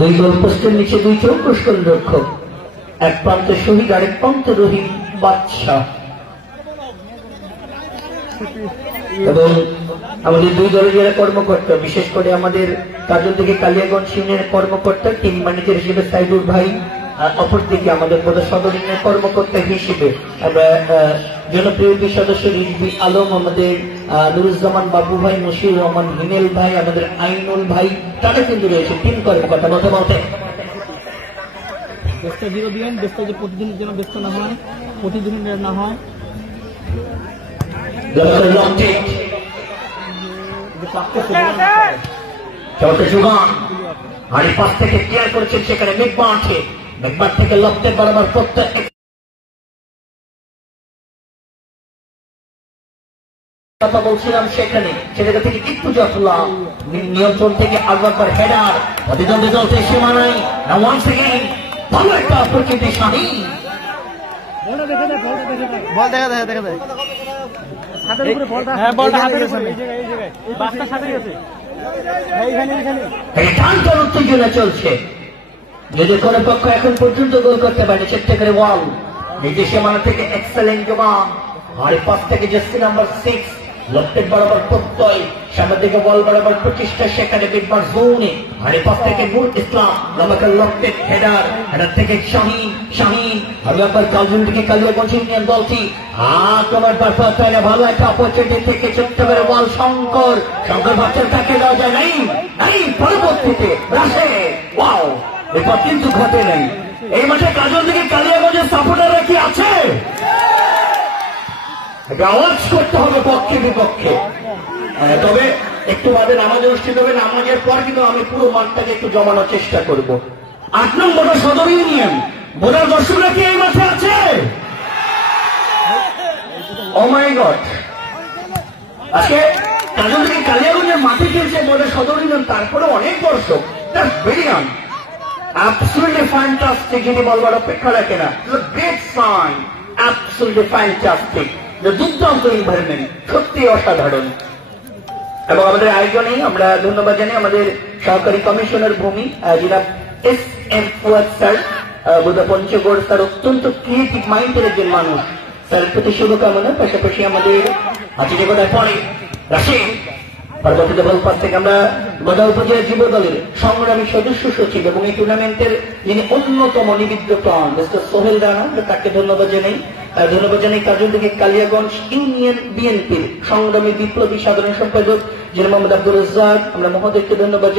দুই গোলপোস্টের নিচে দুই চৌকস গোলরক্ষক, এক প্রান্তে শহীদ আরেক প্রান্তে রহিম বাদশাহ। এবং আমাদের দুই দলের যারা কর্মকর্তা, বিশেষ করে আমাদের কাজল থেকে কালিয়াগঞ্জ ইউনিয়নের কর্মকর্তা টিম ম্যানেজার হিসেবে সাইদুর ভাই, অপরদিকে আমাদের বোধ সদর ইউনিয়নের কর্মকর্তা হিসেবে আমরা জনপ্রিয় সদস্য রিজভি আলম, আমাদের নুরুজ্জামান বাবু ভাই, মশিউর রহমান হিমেল ভাই, আমাদের আইনুল ভাই, তারা কিন্তু রয়েছে টিম কর্মকর্তা। বলতে বলতে ব্যস্ত জিরো দিন, ব্যস্ত যে প্রতিদিনের জন্য ব্যস্ত না হয়, প্রতিদিনের না হয়। হাড়ি পাশ থেকে ক্লিয়ার করেছেন, সেখানে মেঘবা আছে, মেঘবার থেকে লপ্তে বরাবর প্রত্যেক কথা বলছিলাম সেখানে, সে জায়গা থেকে একটু জটলা নিয়ন্ত্রণ থেকে আলবার হেডার প্রতিদ্বন্দ্বী চলছে সীমানায়। ওয়ান্স এগেইন ভালো একটা অপরচুনিটি শাহীন, বল দেখা যায়, দেখা যায়। হ্যাঁ, বলটা হাতে গেছে, এই জায়গায়, এই জায়গায়, এই বাসটা সাথে গেছে, এইখানে, এইখানে। টানটান উত্তেজনা চলছে, যদি কোন পক্ষ এখন পর্যন্ত গোল করতে পারে চেষ্টা করে ওয়াল নিজের সীমানা থেকে এক্সেলেন্ট জবান, আর পাশ থেকে জার্সি নাম্বার 6 লফটেড বরাবর প্রত্যয়, সামনের দিকে বল বরাবর প্রচেষ্টা, সেখানে বিগবার জোনে, আর পাশ থেকে নূর ইসলাম লম্বাকে লফটেড হেডার, হেডার থেকে শাহীন, শাহীন আমি একবার কালজুল থেকে কালিয়াগঞ্জ ইউনিয়ন দলটি তোমার বারফা তাই না, ভালো একটা অপরচুনিটি থেকে ছোট্ট করে বল শঙ্কর, শঙ্কর বাচ্চার তাকে দেওয়া যায় নাই, নাই পরবর্তীতে রাশে ওয়াও, এরপর কিন্তু ঘটে নাই। এই মাঠে কাজল থেকে কালিয়াগঞ্জের সাপোর্টাররা কি আছে? আওয়াজ করতে হবে পক্ষে বিপক্ষে। তবে একটু বাদে নামাজ অনুষ্ঠিত হবে, নামাজের পর কিন্তু আমি পুরো মাঠটাকে একটু জমানোর চেষ্টা করব। 8 নম্বর সদর ইউনিয়ন বোধার দর্শকরা কি এই মাঠে আছে? ও মাই গড, আজকে কাজল থেকে কালিয়াগঞ্জের মাঠে খেলছে বোধার সদর ইউনিয়ন, তারপরে অনেক দর্শক। That's brilliant, absolutely fantastic। যদি বলবার অপেক্ষা রাখে না, গ্রেট সাইন, absolutely fantastic, দুর্দান্ত এনভায়রনমেন্ট, সত্যি অসাধারণ। এবং আমাদের আয়োজনে আমরা ধন্যবাদ জানাই আমাদের সহকারী কমিশনার ভূমি জনাব SM Fuad sir, Boda Panchagarh sir, অত্যন্ত ক্রিয়েটিভ মাইন্ডের একজন মানুষ, স্যারের প্রতি শুভকামনা। পাশাপাশি আমাদের হাজিগোড়ায় পরে রাশিদ পরবর্তীতে বলপাস থেকে আমরা গোদা উপজেলা যুব দলের সংগ্রামী সদস্য সচিব এবং এই টুর্নামেন্টের যিনি অন্যতম নিবিদ্ধ প্রাণ মিস্টার সোহেল রানা, তাকে ধন্যবাদ জানাই। ধন্যবাদ জানাই কাজল থেকে কালিয়াগঞ্জ ইউনিয়ন বিএনপির সংগ্রামী বিপ্লবী সাধারণ সম্পাদক যিনি মোহাম্মদ আব্দুর রাজ্জাক, আমরা মহোদয়কে ধন্যবাদ জানাই।